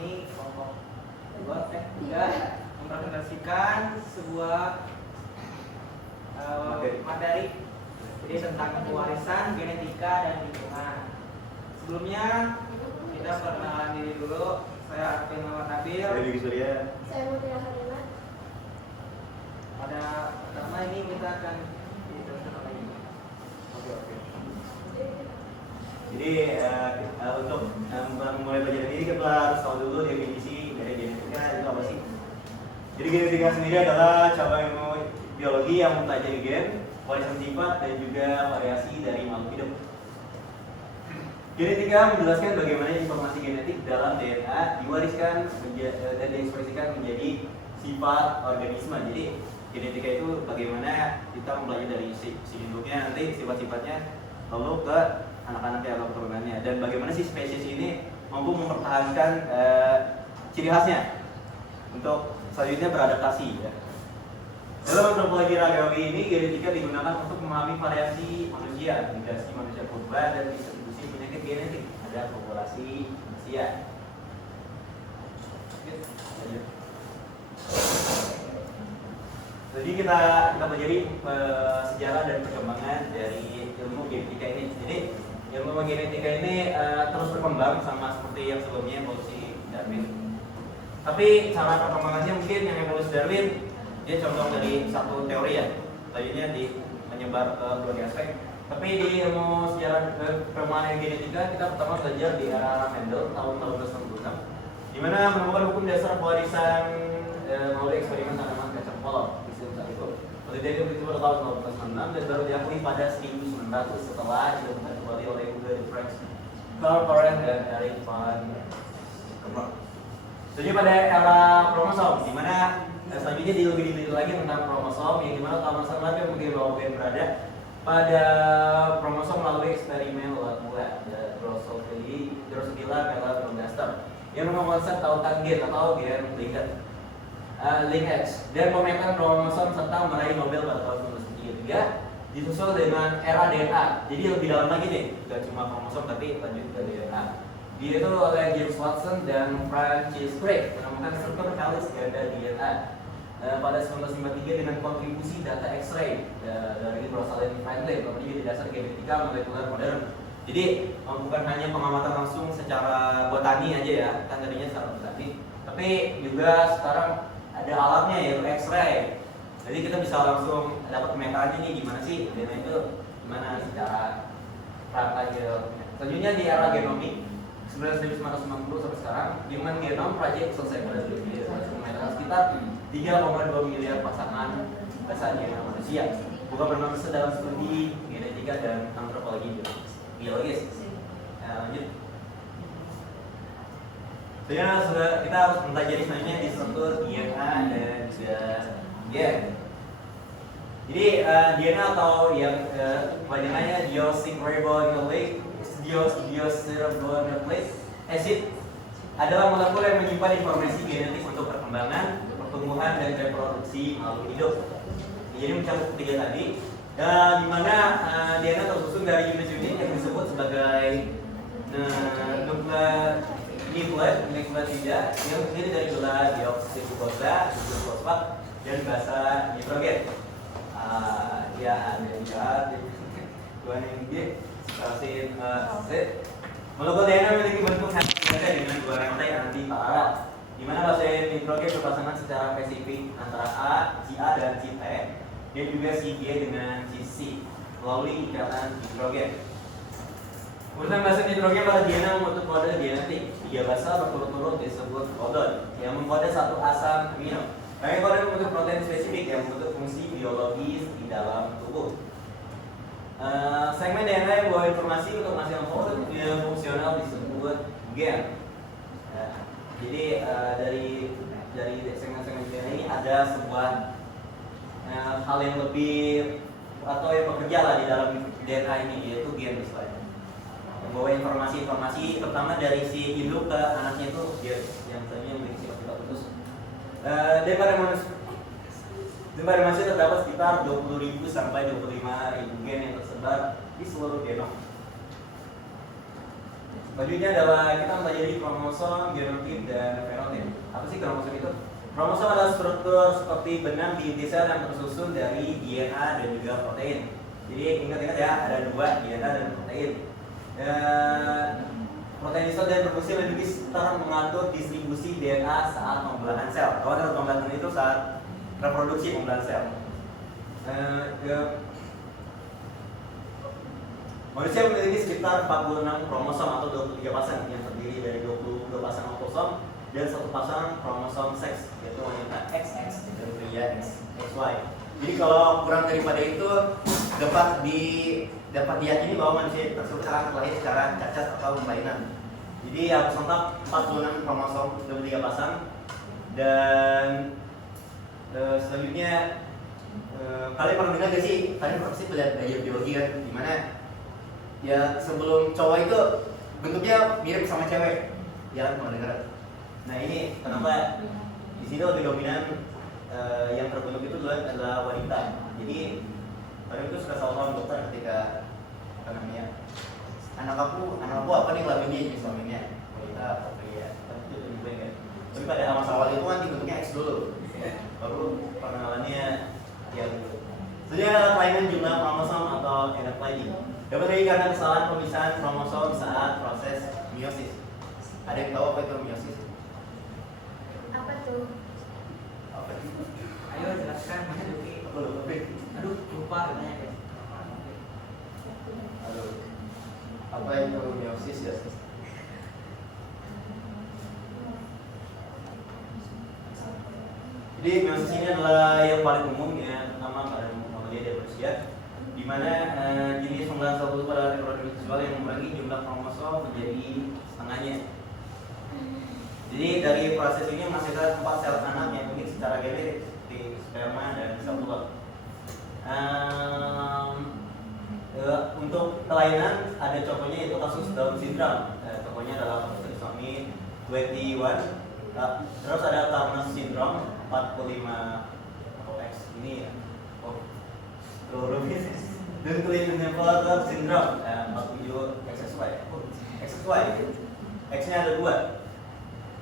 ini kelompok tiga mempresentasikan sebuah materi jadi tentang pewarisan, genetika, dan lingkungan. Sebelumnya kita perkenalan diri dulu. Saya Arvin Muhammad Nabil. Saya Bigi Surya. Saya Mutia Harina. Pada pertama ini kita akan diteruskan lagi. Oke. Jadi untuk memulai belajar ini kita harus tahu dulu definisi dari genetika itu apa sih. Jadi genetika sendiri adalah cabang ilmu biologi yang mempelajari gen, warisan sifat, dan juga variasi dari makhluk hidup. Genetika menjelaskan bagaimana informasi genetik dalam DNA diwariskan dan diekspresikan menjadi sifat organisme. Jadi genetika itu bagaimana kita mempelajari dari si induknya, nanti sifat-sifatnya, lalu ke anak-anaknya atau keturunannya, dan bagaimana si spesies ini mampu mempertahankan ciri khasnya untuk selanjutnya beradaptasi. Ya. Dalam antropologi ragawi ini, genetika digunakan untuk memahami variasi manusia, migrasi manusia purba, dan distribusi penyakit genetik pada populasi manusia. Jadi kita pelajari sejarah dan perkembangan dari ilmu genetika ini. Jadi ilmu genetika ini terus berkembang sama seperti yang sebelumnya evolusi Darwin. Tapi cara perkembangannya mungkin yang evolusi Darwin dia condong dari satu teori ya, lainnya menyebar ke berbagai aspek. Tapi di ilmu sejarah perkembangan genetika kita pertama belajar di era Mendel tahun 1866, di mana menemukan hukum dasar pewarisan melalui eksperimen tanaman kacang polong di saat itu. Penelitian itu pada tahun 1866 dan baru diakui pada 1900 setelah ditemukan kembali oleh Hugo de Franz, Carl Coren, dan Eric van Kemper. Jadi pada era kromosom, di mana selanjutnya lebih diteliti lagi tentang kromosom, yang dimana kromosom lagi mungkin bahwa gen berada pada kromosom melalui eksperimen Lord Drosophila melanogaster yang mengonsep tautan gen atau gen linkage dan memetakan kromosom serta meraih Nobel pada tahun 1933, disusul dengan era DNA. Jadi lebih dalam lagi nih, tidak cuma kromosom tapi lanjut ke DNA. Dia itu oleh James Watson dan Francis Crick menemukan struktur helix ganda DNA pada 1953 dengan kontribusi data X-ray dari Rosalind Franklin, kemudian di dasar genetika molekuler modern. Jadi bukan hanya pengamatan langsung secara botani aja ya, kan tadinya secara botani, tapi juga sekarang ada alatnya yaitu X-ray. Jadi kita bisa langsung dapat pemetaannya nih gimana sih DNA itu, gimana secara praktek. Selanjutnya di era genomik 1990 sampai sekarang, Human Genome Project selesai pada 2000, memetakan sekitar 3,2 miliar pasangan basan genom manusia. Bukan bermaksud dalam studi genetika dan antropologi biologis. Lanjut. Sudah kita harus mempelajari selanjutnya di struktur DNA dan juga gen. Jadi DNA atau yang kepanjangannya deoxyribonucleic acid adalah molekul yang menyimpan informasi genetik untuk perkembangan, pertumbuhan, dan reproduksi makhluk hidup. Jadi mencakup ketiga tadi, di mana DNA tersusun dari unit-unit yang disebut sebagai nukleotida yang terdiri dari gula deoksiribose, fosfat, dan basa nitrogen. Ya ada lihat Sitasin Z. Molekul DNA memiliki bentuk ganda dengan dua rantai anti paralel, di mana basa nitrogen berpasangan secara spesifik antara si A dan si T, dan juga si G dengan si C melalui ikatan hidrogen. Urutan basa nitrogen pada DNA membentuk kode genetik. Tiga basa berturut-turut disebut codon yang mengkode satu asam amino. Banyak kode membentuk protein spesifik yang membentuk fungsi biologis di dalam tubuh. Segmen DNA yang membawa informasi untuk menghasilkan fungsional disebut gen. Jadi dari segmen-segmen DNA ini ada sebuah hal yang lebih atau yang bekerja lah di dalam DNA ini, yaitu gen istilahnya. Membawa informasi terutama dari si induk ke anaknya itu gen yang sebenarnya memiliki sifat khusus. Pada manusia terdapat sekitar 20.000 sampai 25.000 gen yang tersebar di seluruh genom. Selanjutnya adalah kita mempelajari kromosom, genotip, dan fenotip. Apa sih kromosom itu? Kromosom adalah struktur seperti benang di inti sel yang tersusun dari DNA dan juga protein. Jadi ingat-ingat ya, ada dua, DNA dan protein. Protein itu dan berfungsi lebih mengatur distribusi DNA saat pembelahan sel. Kalau ada pembelahan itu saat reproduksi pembelahan sel. Manusia memiliki sekitar 46 kromosom atau 23 pasang yang terdiri dari 22 pasang autosom dan satu pasang kromosom seks, yaitu wanita XX dan pria XY. Jadi kalau kurang daripada itu dapat diyakini bahwa manusia tersebut akan terlahir secara cacat atau kelainan. Jadi harus lengkap 46 kromosom 23 pasang dan selanjutnya kalian pernah dengar gak sih? Kalian pasti belajar biologi kan? Dimana ya sebelum cowok itu bentuknya mirip sama cewek, ya kan pernah dengar? Nah ini kenapa di sini lebih dominan yang terbentuk itu adalah wanita. Jadi kalian itu suka salah dokter ketika apa namanya anak aku apa nih kelaminnya jenis kelaminnya wanita atau pria, tapi itu lebih baik kan. Tapi pada masa awal itu nanti bentuknya X dulu, baru pengenalannya yang sebenarnya adalah kelainan jumlah kromosom atau aneuploidy. Dapat terjadi karena kesalahan pemisahan kromosom saat proses meiosis. Ada yang tahu apa itu meiosis? Apa tuh? Apa itu? Ayo jelaskan, Mas Duki. Aku lupa. Aduh, lupa katanya deh. Aduh. Apa itu meiosis ya? Jadi meiosis ini adalah yang paling umum ya, terutama pada mamalia dan manusia, di mana jenis pembelahan sel telur pada reproduksi seksual yang mengurangi jumlah kromosom menjadi setengahnya. Jadi dari proses ini menghasilkan 4 sel anak yang unik secara genetik seperti sperma dan sel telur. Untuk kelainan ada contohnya yaitu kasus Down syndrome. Contohnya adalah trisomi 21. Terus ada Turner syndrome 45 X ini ya. Dunkley-Nevold syndrome 47 XXY. XXY X-nya ada 2.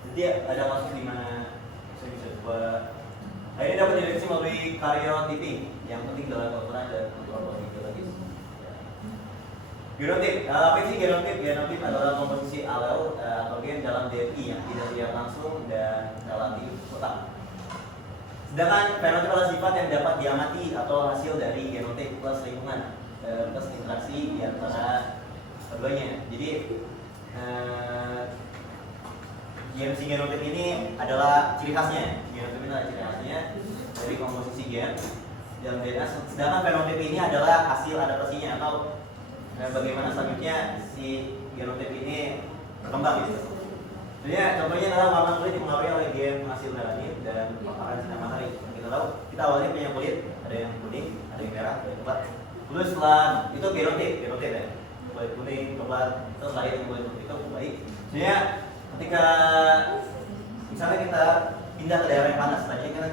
Jadi ada kasus di mana saya bisa coba. Nah, ini dapat dideteksi melalui karyotyping yang penting dalam kedokteran dan kultural biologis. Genotip. Apa sih genotip? Genotip adalah komposisi alel atau gen dalam DNA yang tidak dilihat langsung dan relatif tetap. Sedangkan fenotip adalah sifat yang dapat diamati atau hasil dari genotip plus lingkungan plus interaksi di antara keduanya. Jadi genotip ini adalah ciri khasnya. Genotip ini adalah ciri khasnya dari komposisi gen dalam DNA. Sedangkan fenotip ini adalah hasil adaptasinya atau bagaimana selanjutnya si genotip ini berkembang gitu. Jadi contohnya adalah warna kulit dipengaruhi oleh gen hasil melanin dan paparan sinar matahari. Kita tahu kita awalnya punya kulit ada yang kuning, ada yang merah, ada yang coklat. Terus setelah itu genotip ya, kulit kuning, coklat, terus lahir yang kulit putih itu baik. Jadi ketika misalnya kita pindah ke daerah yang panas, tadinya kan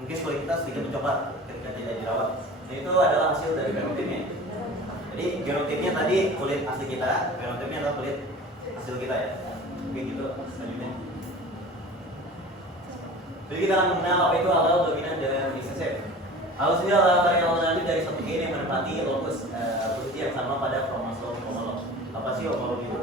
mungkin kulit kita sedikit mencoklat ketika tidak dirawat. Jadi itu adalah hasil dari genotipnya. Jadi genotipnya tadi kulit asli kita, genotipnya adalah kulit hasil kita ya. Oke gitu selanjutnya. Jadi kita akan mengenal apa itu alel dominan dan resesif. Alel sendiri adalah variabel lanjut dari satu gen yang menempati lokus posisi yang sama pada kromosom homolog. Apa sih homolog itu?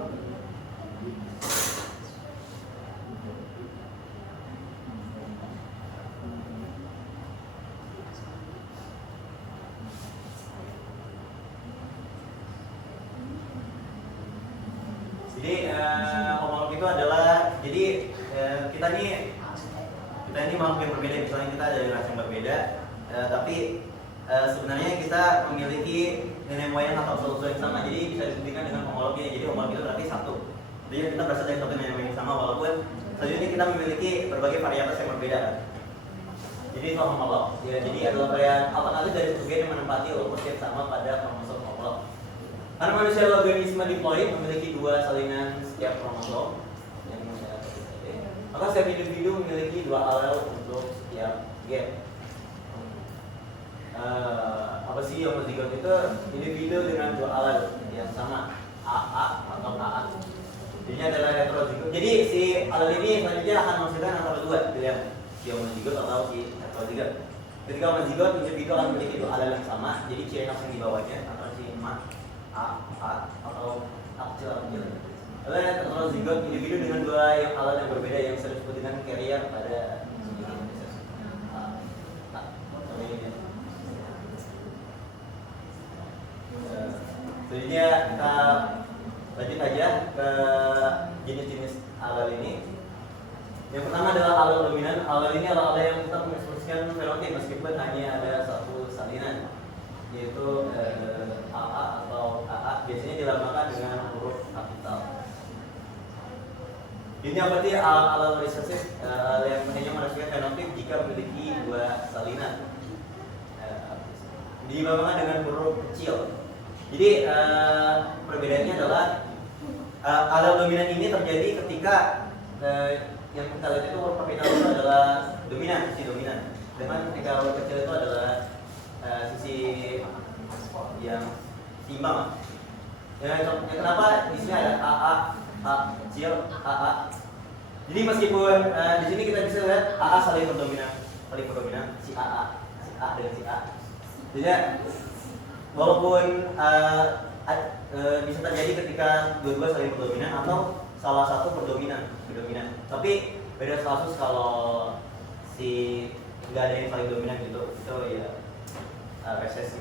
Jadi homolog itu adalah kita ini makhluk yang berbeda, misalnya kita dari ras yang berbeda, tapi sebenarnya kita memiliki nenek moyang atau usul yang sama, jadi bisa dibuktikan dengan homolognya. Jadi homolog itu berarti satu. Jadi kita berasal dari satu nenek moyang yang sama walaupun selanjutnya kita memiliki berbagai varietas yang berbeda. Jadi itu homolog. Ya, jadi adalah varian alternatif dari satu gen yang menempati lokus yang sama pada kromosom homolog. Karena manusia adalah organisme diploid memiliki 2 salinan setiap kromosom, maka setiap individu memiliki 2 alel untuk setiap gen. Apa sih homozigot itu? Individu dengan 2 alel yang sama, AA atau AA. Jadinya adalah heterozigot. Jadi si alel ini selanjutnya akan menghasilkan antara dua pilihan, si homozigot atau si heterozigot. Ketika homozigot individu akan memiliki dua alel yang sama, jadi ciri khas yang dibawanya antara si emak A atau A kecil atau kecil. Lalu heterozigot individu dengan dua yang alel yang berbeda yang bisa disebut dengan carrier pada selanjutnya kita lanjut aja ke jenis-jenis alel ini. Yang pertama adalah alel dominan. Alel ini adalah alel yang tetap mengekspresikan fenotip meskipun hanya ada satu salinan, yaitu AA atau AA. Biasanya dilambangkan dengan huruf kapital. Ini berarti alel resesif yang hanya mengekspresikan fenotip jika memiliki dua salinan. Dilambangkan dengan huruf kecil. Jadi perbedaannya adalah alel dominan ini terjadi ketika yang kita lihat itu huruf kapital itu adalah dominan, sisi dominan. Sedangkan ketika huruf kecil itu adalah sisi yang seimbang. Kenapa di sini ada AA, A kecil, AA. Jadi meskipun di sini kita bisa lihat AA saling berdominan, si AA, si A dan si A. Jadi walaupun bisa terjadi ketika dua-dua saling berdominan atau salah satu berdominan, tapi beda kasus kalau si nggak ada yang saling dominan gitu, itu ya resesi.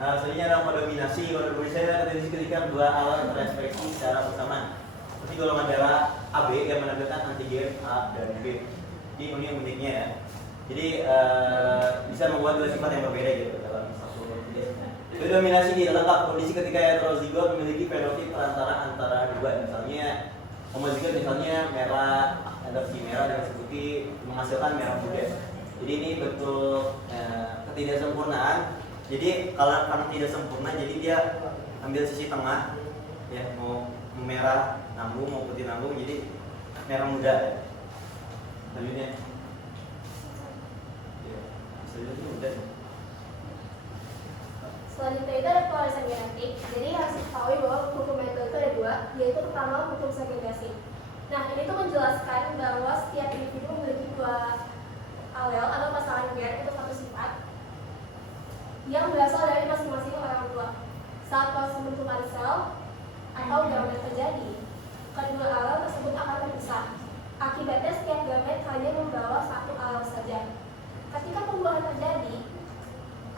Selanjutnya adalah kodominasi. Kodominasi adalah ketika dua alel terekspresi secara bersamaan. Seperti golongan darah AB yang menandakan antigen A dan B. Ini uniknya ya. Jadi bisa membuat dua sifat yang berbeda gitu dalam satu jenis. Kodominasi ini lengkap kondisi ketika heterozigot memiliki fenotip antara dua. Misalnya homozigot misalnya merah, ada si merah dan si putih menghasilkan merah muda. Jadi ini bentuk ketidaksempurnaan. Jadi kalau karena tidak sempurna, jadi dia ambil sisi tengah, ya mau merah nambung, mau putih nambung, jadi merah muda. Selanjutnya, selanjutnya itu ada polarisan genetik. Jadi harus diketahui bahwa hukum metode itu ada dua, yaitu pertama hukum segregasi. Nah ini tuh menjelaskan bahwa setiap individu memiliki dua alel atau pasangan gen untuk satu sifat yang berasal dari masing-masing orang tua. Saat proses pembentukan sel atau gamet terjadi, kedua alel tersebut akan terpisah. Akibatnya setiap gamet hanya membawa satu alel saja. Ketika pembuahan terjadi,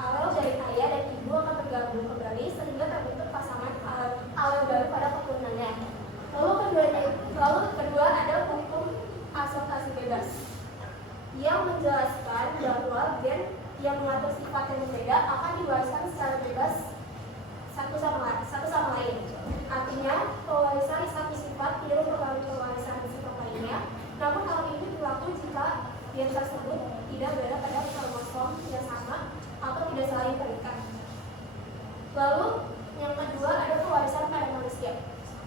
alel dari ayah dan ibu akan bergabung kembali sehingga terbentuk pasangan alel baru pada keturunannya. Lalu kedua ada hukum asosiasi bebas yang menjelaskan bahwa gen yang mengatur sifat yang berbeda akan diwariskan secara bebas satu sama lain. Artinya, pewarisan satu sifat tidak mempengaruhi pewarisan sifat lainnya. Namun hal ini berlaku jika gen tersebut tidak berada pada kromosom yang sama atau tidak saling terikat. Lalu yang kedua ada pewarisan pada manusia,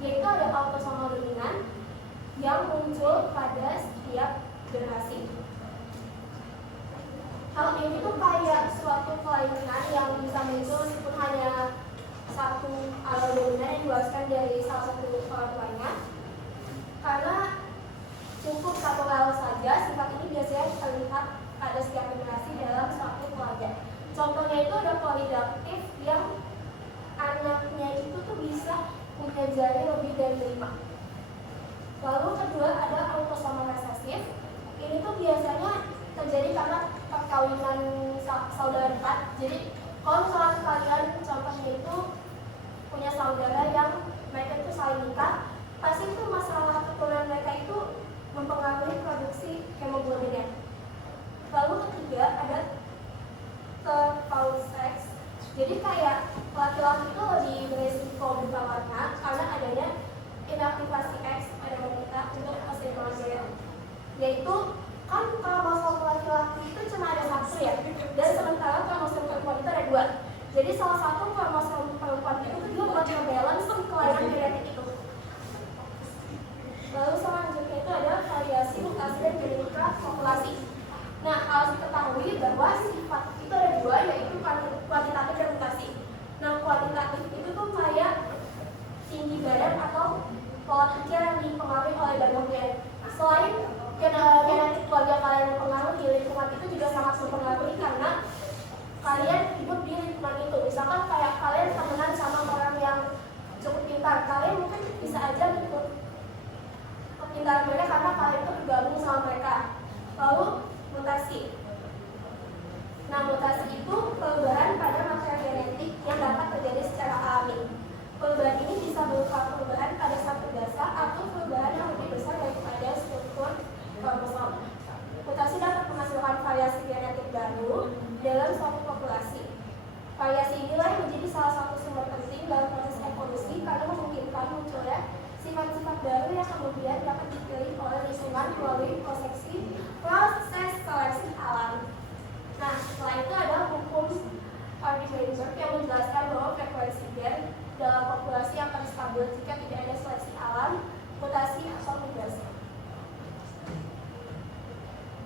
yaitu ada autosomal dominan yang muncul pada setiap generasi. Hal ini tuh kayak suatu kelainan yang bisa muncul meskipun hanya satu alel dominan yang diwariskan dari salah satu orang tuanya. Karena cukup satu alel saja, sifat ini biasanya terlihat pada setiap generasi dalam suatu keluarga. Contohnya itu ada polidaktif yang anaknya itu tuh bisa punya jari lebih dari 5. Lalu kedua ada autosomal resesif. Ini tuh biasanya terjadi karena perkawinan saudara dekat. Jadi kalau misalnya kalian contohnya itu punya saudara yang mereka itu saling nikah, pasti itu masalah keturunan mereka itu mempengaruhi produksi hemoglobinnya. Lalu ketiga ada terpaut seks. Jadi kayak laki-laki itu lebih beresiko buta warna karena adanya inaktivasi X pada wanita untuk keseimbangan gaya, yaitu kan kromosom laki-laki itu cuma ada satu ya, dan sementara kromosom perempuan itu ada 2. Jadi salah satu kromosom perempuan itu juga buat ngebalance kelainan genetik itu. Lalu selanjutnya itu ada variasi mutasi dan genetika populasi. bahwa sifat itu ada dua, yaitu kuantitatif dan mutasi. Nah, kuantitatif itu tuh kayak tinggi badan atau pola pikir yang dipengaruhi oleh banyak gen. Selain genetik keluarga kalian yang pengaruh di lingkungan itu juga sangat mempengaruhi karena kalian hidup di lingkungan itu. Misalkan kayak kalian temenan sama orang yang cukup pintar, kalian mungkin bisa aja ikut kepintaran mereka karena kalian itu bergabung sama mereka. Lalu mutasi. Nah, mutasi itu perubahan pada material genetik yang dapat terjadi secara alami. Perubahan ini bisa berupa perubahan pada satu dasar atau perubahan yang lebih besar daripada struktur kromosom. Mutasi dapat menghasilkan variasi genetik baru dalam suatu populasi. Variasi inilah yang menjadi salah satu sumber penting dalam proses evolusi karena memungkinkan munculnya sifat-sifat baru yang kemudian dapat dipilih oleh lingkungan melalui proses seleksi alam. Nah, setelah itu ada hukum Hardy-Weinberg yang menjelaskan bahwa frekuensi gen dalam populasi akan stabil jika tidak ada seleksi alam, mutasi atau migrasi.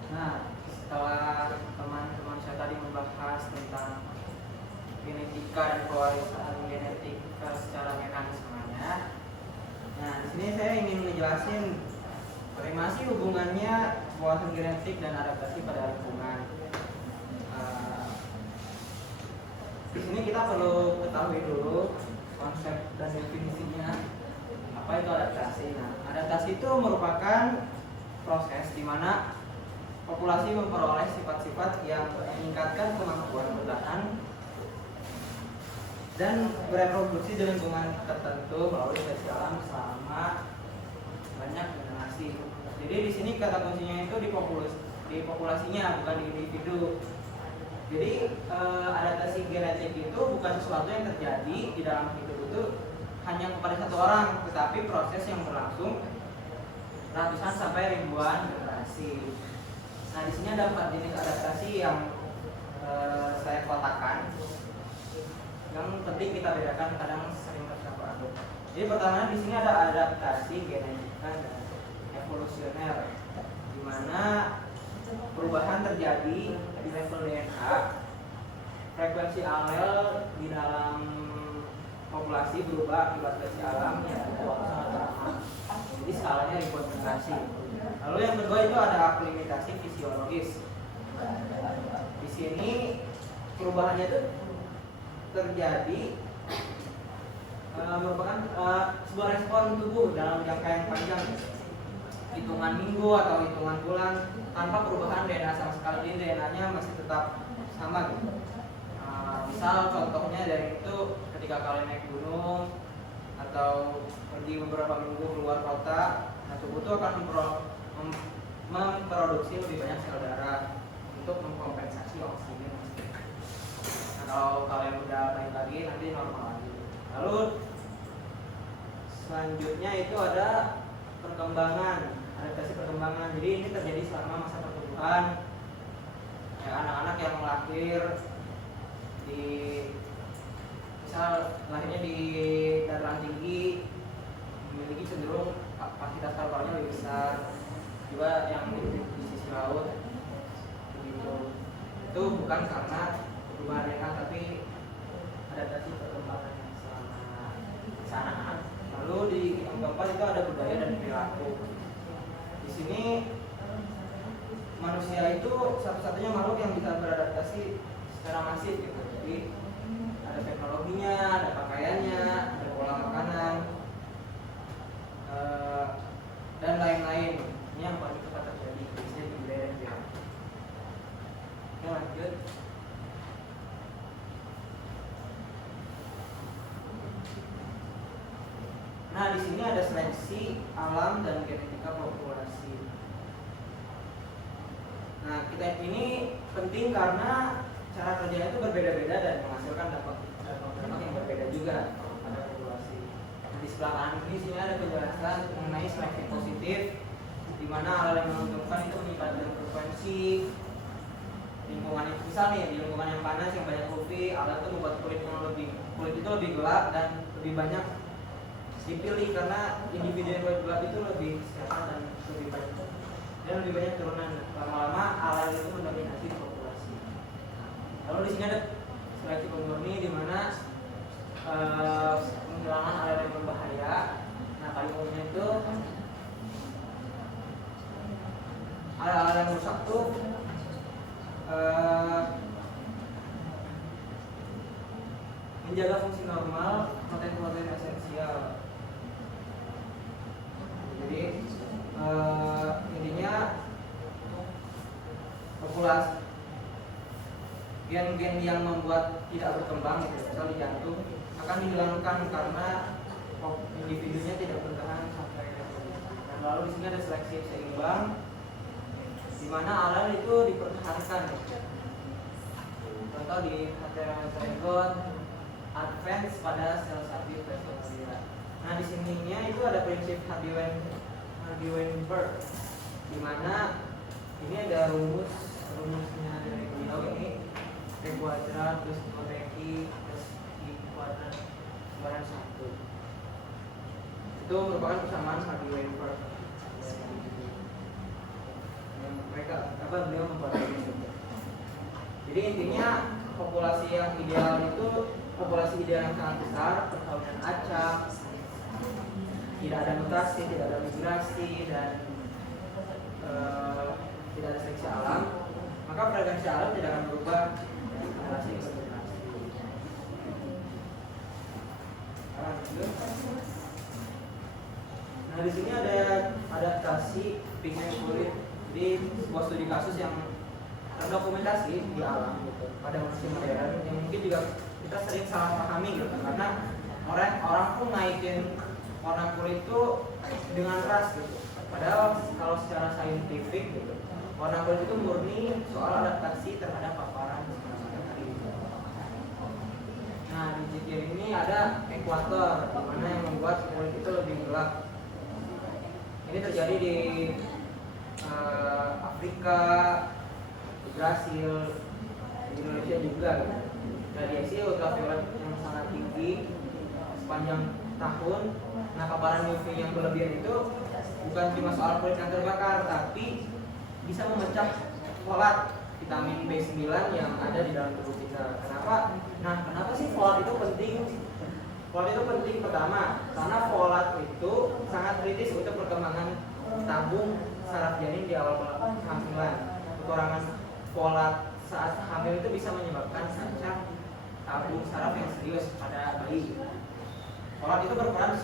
Nah, setelah teman-teman saya tadi membahas tentang genetika dan pewarisan genetika secara mekanismenya, nah di sini saya ingin menjelaskan bagaimana sih hubungannya pewarisan genetik dan adaptasi pada lingkungan. Di sini kita perlu ketahui dulu konsep dan definisinya apa itu adaptasi. Nah, adaptasi itu merupakan proses di mana populasi memperoleh sifat-sifat yang meningkatkan kemampuan bertahan dan bereproduksi di lingkungan tertentu melalui seleksi alam selama banyak generasi. Jadi di sini kata kuncinya itu di populasinya, bukan di individu. Jadi adaptasi genetik itu bukan sesuatu yang terjadi di dalam hidup itu hanya kepada satu orang, tetapi proses yang berlangsung ratusan sampai ribuan generasi. Nah, di sini ada 4 jenis adaptasi yang saya kotakkan. Yang penting kita bedakan, kadang sering tercampur aduk. Jadi pertama di sini ada adaptasi genetika dan evolusioner, di mana perubahan terjadi di level DNA, frekuensi alel di dalam populasi berubah akibat seleksi alam yang ada waktu sangat lama. Jadi skalanya ribuan generasi. Lalu yang kedua itu ada aklimatasi fisiologis. Di sini perubahannya itu terjadi merupakan sebuah respon tubuh dalam jangka yang panjang, hitungan minggu atau hitungan bulan tanpa perubahan DNA sama sekali. Jadi DNA-nya masih tetap sama gitu. Misal contohnya dari itu ketika kalian naik gunung atau pergi beberapa minggu keluar kota, nah tubuh itu akan memproduksi lebih banyak sel darah untuk mengkompensasi oksigen. Nah, kalau kalian udah balik lagi nanti normal lagi. Lalu selanjutnya itu ada perkembangan, adaptasi perkembangan. Jadi ini terjadi selama masa pertumbuhan. Ya, anak-anak yang lahir di misal lahirnya di dataran tinggi memiliki cenderung kapasitas paru-parunya lebih besar, juga yang di sisi laut begitu. Itu bukan karena perubahan DNA tapi adaptasi perkembangan yang selama sana. Lalu di yang keempat itu ada budaya dan perilaku. Di sini manusia itu satu-satunya makhluk yang bisa beradaptasi secara masif gitu. Jadi ada teknologinya, ada pakaiannya, ada pola makanan, dan lain-lain. Ini yang paling cepat terjadi di budaya dan perilaku. Oke, lanjut. Nah, di sini ada seleksi alam dan genetika populasi. Nah, kita ini penting karena cara kerjanya itu berbeda-beda dan menghasilkan dampak yang berbeda juga pada populasi. Nah, di sebelah kanan ini sini ada penjelasan mengenai seleksi positif, di mana hal yang menguntungkan itu meningkatkan frekuensi lingkungan itu. Misal nih, di lingkungan yang panas yang banyak UV, alat itu membuat kulit itu lebih gelap dan lebih banyak dipilih karena individu yang gelap itu lebih sehat dan lebih banyak turunan. Lama-lama alat itu mendominasi populasi. Lalu di sini ada seleksi pemurni di mana penghilangan area yang berbahaya. Nah, paling umumnya itu area yang rusak tuh menjaga fungsi normal protein-protein esensial. Jadi intinya populasi gen-gen yang membuat tidak berkembang, misal di jantung, akan dihilangkan karena individunya tidak bertahan sampai. Dan lalu di sini ada seleksi seimbang, di mana alel itu dipertahankan. Contoh di heterozygote advance pada sel sapi Phaeophilia. Nah di sininya itu ada prinsip Hardy-Weinberg, di mana ini ada rumusnya dari beliau ini T kuadrat plus 2T plus I kuadrat kembaran 1. Itu merupakan persamaan Hardy-Weinberg. Yang beliau membuat ini. Jadi intinya populasi yang ideal itu populasi ideal yang sangat besar, perkawinan acak, tidak ada mutasi, tidak ada migrasi, dan tidak ada seleksi alam, maka frekuensi alam tidak akan berubah dari generasi ke generasi. Nah di sini ada adaptasi pigmen kulit. Jadi sebuah studi kasus yang terdokumentasi di alam gitu, pada manusia modern yang mungkin juga kita sering salah pahami gitu, karena orang pun naikin warna kulit itu dengan ras gitu. Padahal kalau secara saintifik gitu, warna kulit itu murni soal adaptasi terhadap paparan sinar matahari. Nah di ciri ini ada ekuator, di mana yang membuat kulit itu lebih gelap. Ini terjadi di Afrika, di Brasil, di Indonesia juga. Radiasi ultraviolet yang sangat tinggi sepanjang tahun. Nah paparan UV yang berlebihan itu bukan cuma soal kulit yang terbakar, tapi bisa memecah folat vitamin B9 yang ada di dalam tubuh kita. Kenapa? Nah kenapa sih folat itu penting? Folat itu penting pertama karena folat itu sangat kritis untuk perkembangan tabung saraf janin di awal kehamilan. Kekurangan folat saat hamil itu bisa menyebabkan cacat tabung saraf yang serius pada bayi. Folat itu berperan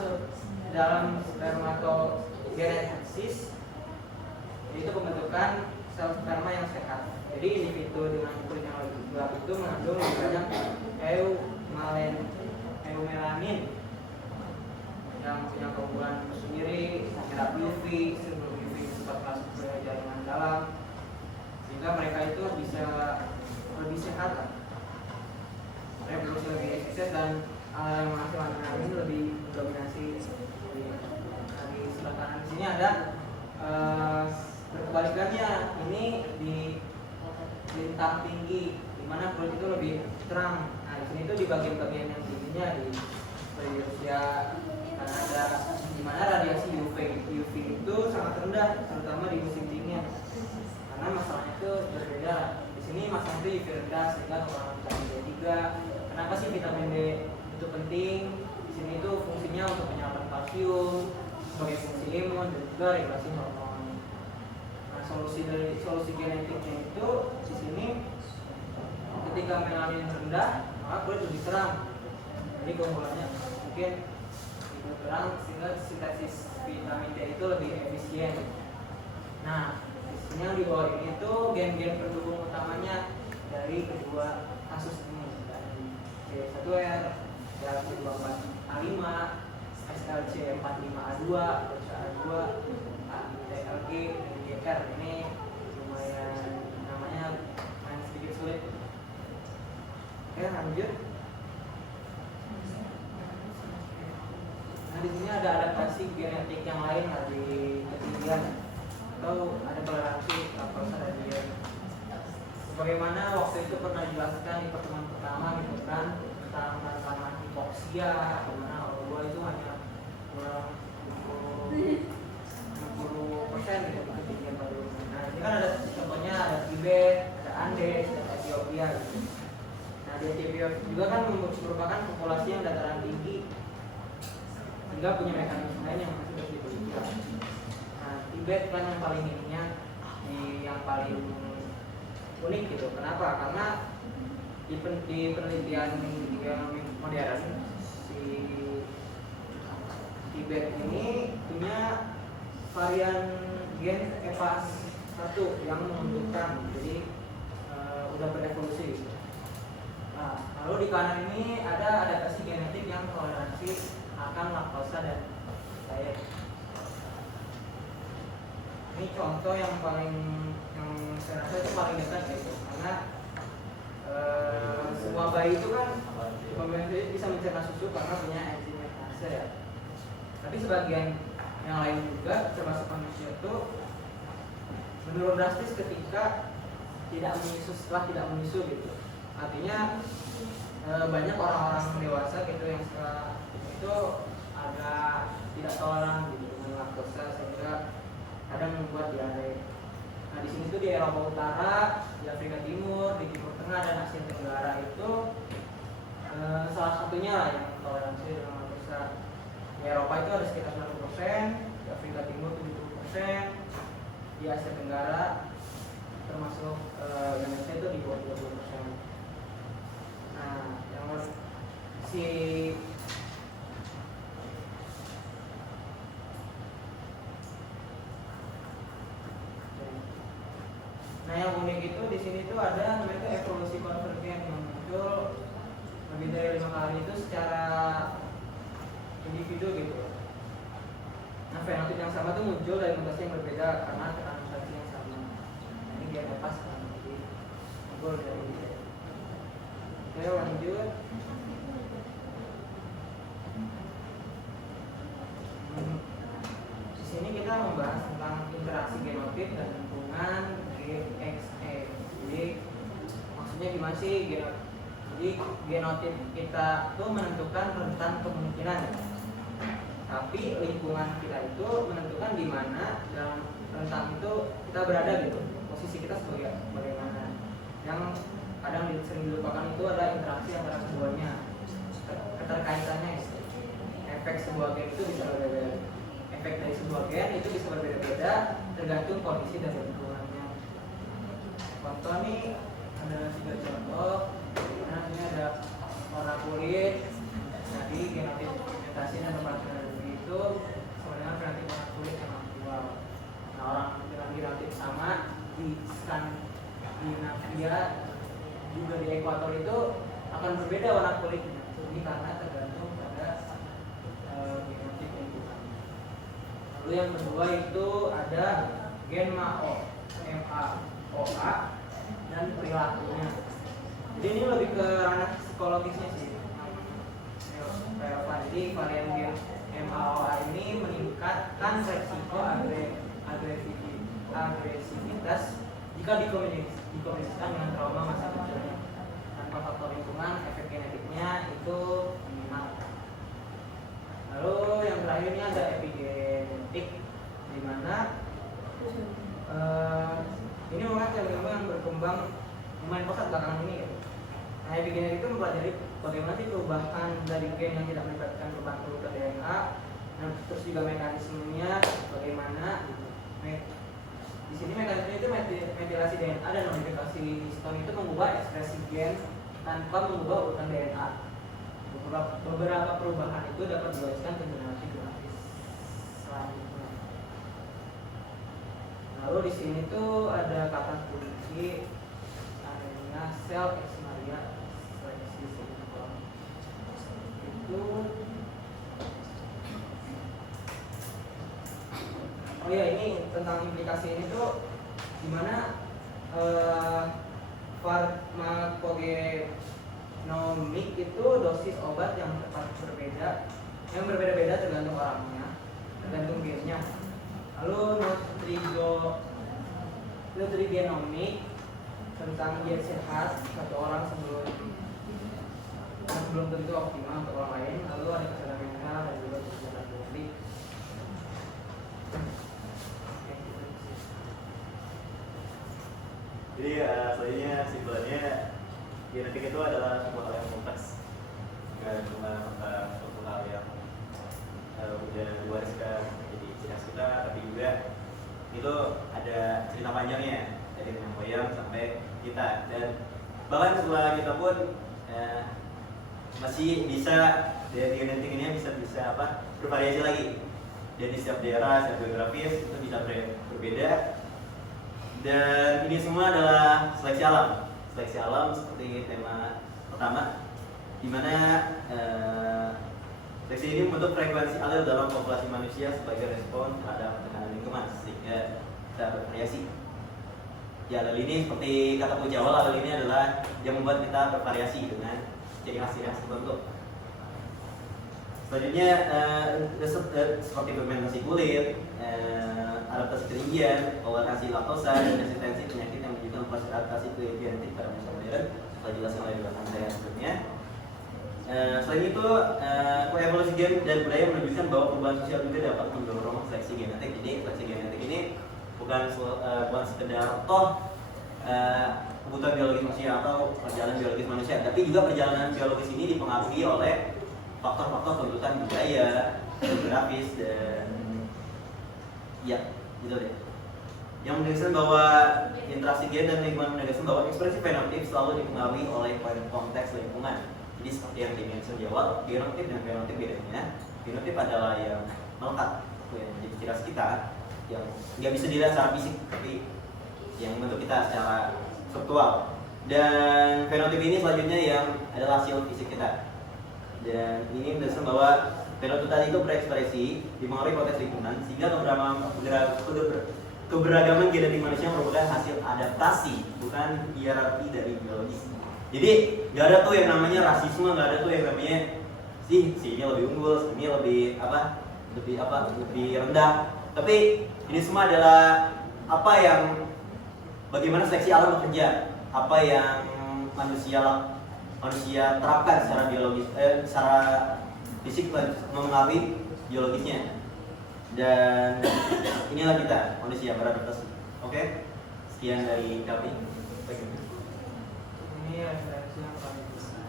dalam spermatogenesis, yaitu pembentukan sel sperma yang sehat. Jadi individu dengan kulit yang lebih gelap itu mengandung banyak eumelanin yang punya keunggulan tersendiri, terhadap UV, simbol UV sempat masuk ke jaringan dalam, sehingga mereka itu bisa lebih sehat, reproduksi lebih efisien, dan yang menghasilkan melanin lebih mendominasi. Di sebelah kanan di sini ada berbalikannya, ini di lintang tinggi, di mana kulit itu lebih terang. Nah di sini itu di bagian-bagian yang tingginya di Rusia, Kanada, di mana radiasi UV itu sangat rendah, terutama di musim dingin. Karena masalahnya itu berbeda. Di sini masalahnya itu UV rendah sehingga kekurangan vitamin D3. Kenapa sih vitamin D itu penting? Di sini itu fungsinya untuk menyerap kalsium sebagai fungsi imun dan juga regulasi hormon. Nah, solusi genetiknya itu di sini ketika melanin rendah, maka kulit lebih terang. Jadi keunggulannya mungkin lebih terang sehingga sintesis vitamin D itu lebih efisien. Nah, di sini yang di bawah ini itu gen-gen pendukung utamanya dari kedua kasus ini, dari C1R, DLC24A5, SLC45A2, OCA2, TLG, dan GR. Ini lumayan namanya sedikit sulit. Oke, lanjut. Nah, di sini ada adaptasi genetik yang lain di ketinggian atau ada toleransi laprosa dan diet. Sebagaimana waktu itu pernah dijelaskan di pertemuan pertama gitu kan, tentang masalah hipoksia, di mana O2 itu hanya kurang 60% gitu ketinggian pada umumnya. Nah, ini kan ada contohnya, ada Tibet, ada Andes, ada Ethiopia gitu. Nah, di Ethiopia juga kan merupakan populasi yang dataran tinggi, sehingga punya mekanisme lain yang masih harus dipelajari. Nah, Tibet kan yang paling ininya, yang paling unik gitu. Kenapa? Karena di penelitian geonomi modern, si Tibet ini punya varian gen EPAS1 yang menunjukkan, jadi udah berevolusi gitu. Nah, lalu di kanan ini ada adaptasi genetik yang toleransi akan laktosa dan diet. Ini contoh yang saya rasa itu paling dekat gitu, karena semua bayi itu kan bisa mencerna susu karena punya enzim laktase ya. Tapi sebagian yang lain juga termasuk manusia itu menurun drastis ketika setelah tidak menyusu gitu. Artinya banyak orang-orang dewasa gitu yang setelah itu agak tidak toleran gitu dengan laktosa, sehingga kadang membuat diare. Nah, di sini tuh di Eropa Utara, di Afrika Timur, di Timur Tengah dan Asia Tenggara itu salah satunya lah yang toleransi dengan laktosa. Di Eropa itu ada sekitar 90%, di Afrika Timur 70%, di Asia Tenggara termasuk Indonesia itu di bawah 30%. Nah, yang yang unik itu di sini tuh ada namanya evolusi konvergen yang muncul lebih dari 5 kali itu secara individu gitu. Nah, fenotip yang sama tuh muncul dari mutasi yang berbeda karena tekanan mutasi yang sama. Nah, ini dia lepas kan, jadi muncul dari dia. Oke, lanjut. Di sini kita membahas tentang interaksi genotip dan lingkungan GXE. Jadi maksudnya gimana sih genotip? Jadi genotip kita tuh menentukan rentan kemungkinan, tapi lingkungan kita itu menentukan di mana dalam rentang itu kita berada gitu, posisi kita sebagai bagaimana. Yang kadang sering dilupakan itu ada interaksi antara keduanya, keterkaitannya itu. Efek sebuah gen itu bisa berbeda. Efek dari sebuah gen itu bisa berbeda-beda tergantung kondisi dari lingkungannya. Contoh nih ada 3 contoh. Nah, ini ada warna kulit. Jadi genotip mutasi dan mempengaruhi itu sama dengan fenotip warna kulit yang aktual. Nah, orang dengan genotip sama di Skandinavia juga di ekuator itu akan berbeda warna kulitnya. Ini karena tergantung pada genotip lingkungan. Lalu yang kedua itu ada gen MAOA dan perilakunya. Jadi ini lebih ke ranah psikologisnya sih. Jadi varian gen MAOA ini meningkatkan resiko agresivitas jika dikombinasikan dengan trauma masa kecilnya. Tanpa faktor lingkungan, efek genetiknya itu minimal. Lalu yang terakhir ini ada epigenetik, di mana ini merupakan ilmu yang berkembang lumayan pesat belakangan ini ya. Nah, epigenetik itu mempelajari bagaimana sih perubahan dari gen yang tidak melibatkan perubahan protein DNA, dan terus juga mekanismenya bagaimana gitu. Di sini mekanisme itu metilasi DNA dan modifikasi histon itu mengubah ekspresi gen tanpa mengubah urutan DNA. Beberapa perubahan itu dapat diwariskan ke generasi selanjutnya. Lalu di sini tuh ada kata kunci adanya sel X Maria seleksi itu. Oh ya, ini tentang implikasi ini tuh gimana farmakogenomik itu dosis obat yang tepat berbeda, yang berbeda-beda tergantung orangnya, tergantung gennya. Lalu nutrigenomik tentang diet sehat satu orang sebelum tentu optimal untuk orang lain. Lalu ada kesadaran mental dan juga kesadaran genetik. Jadi selanjutnya simpulannya genetik itu adalah sebuah hal yang kompleks, bukan cuma suatu hal yang udah diwariskan jadi ciri khas kita, tapi juga itu ada cerita panjangnya dari nenek moyang sampai kita, dan bahkan setelah kita pun masih bisa dari genetik ini bisa bervariasi lagi. Jadi setiap daerah, setiap geografis itu bisa berbeda. Dan ini semua adalah seleksi alam. Seleksi alam seperti tema pertama, di mana seleksi ini membentuk frekuensi alel dalam populasi manusia sebagai respon terhadap tekanan lingkungan sehingga kita bervariasi. Ya, alel ini seperti kata kunci awal, alel ini adalah yang membuat kita bervariasi dengan ciri khas tertentu. Selanjutnya seperti fermentasi kulit, adaptasi ketinggian, toleransi laktosa, dan resistensi penyakit yang menunjukkan proses adaptasi ke genetik pada masa modern. Setelah jelaskan oleh Dr. Andrea sebelumnya. Selain itu, koevolusi gen dan budaya menunjukkan bahwa perubahan sosial juga dapat mendorong seleksi genetik. Jadi seleksi genetik ini bukan sekedar kebutuhan biologis manusia atau perjalanan biologis manusia, tapi juga perjalanan biologis ini dipengaruhi oleh faktor-faktor tuntutan budaya, geografis, dan ya, gitu deh. Yang menegaskan bahwa interaksi gen dan lingkungan menegaskan bahwa ekspresi fenotip selalu dipengaruhi oleh konteks lingkungan. Jadi seperti yang dimention di awal, genotip dan fenotip bedanya. Genotip adalah yang melekat, yang menjadi ciri khas kita, yang nggak bisa dilihat secara fisik, tapi yang membentuk kita secara struktural. Dan fenotip ini selanjutnya yang adalah hasil fisik kita. Dan ini menunjukkan bahwa fenotip tadi itu berekspresi dipengaruhi konteks lingkungan, sehingga keberagaman genetik manusia merupakan hasil adaptasi, bukan hierarki dari biologis. Jadi nggak ada tuh yang namanya rasisme, nggak ada tuh yang namanya si ini lebih unggul, ini lebih rendah. Tapi ini semua adalah bagaimana seleksi alam bekerja, apa yang manusia terapkan secara biologis, secara fisik mengalami biologisnya. Dan inilah kita manusia beradaptasi. Oke, sekian dari kami. Ini referensi yang paling besar.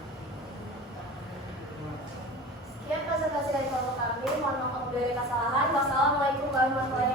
Sekian presentasi dari kelompok kami. Mohon maaf dari kesalahan. Wassalamualaikum warahmatullahi wabarakatuh.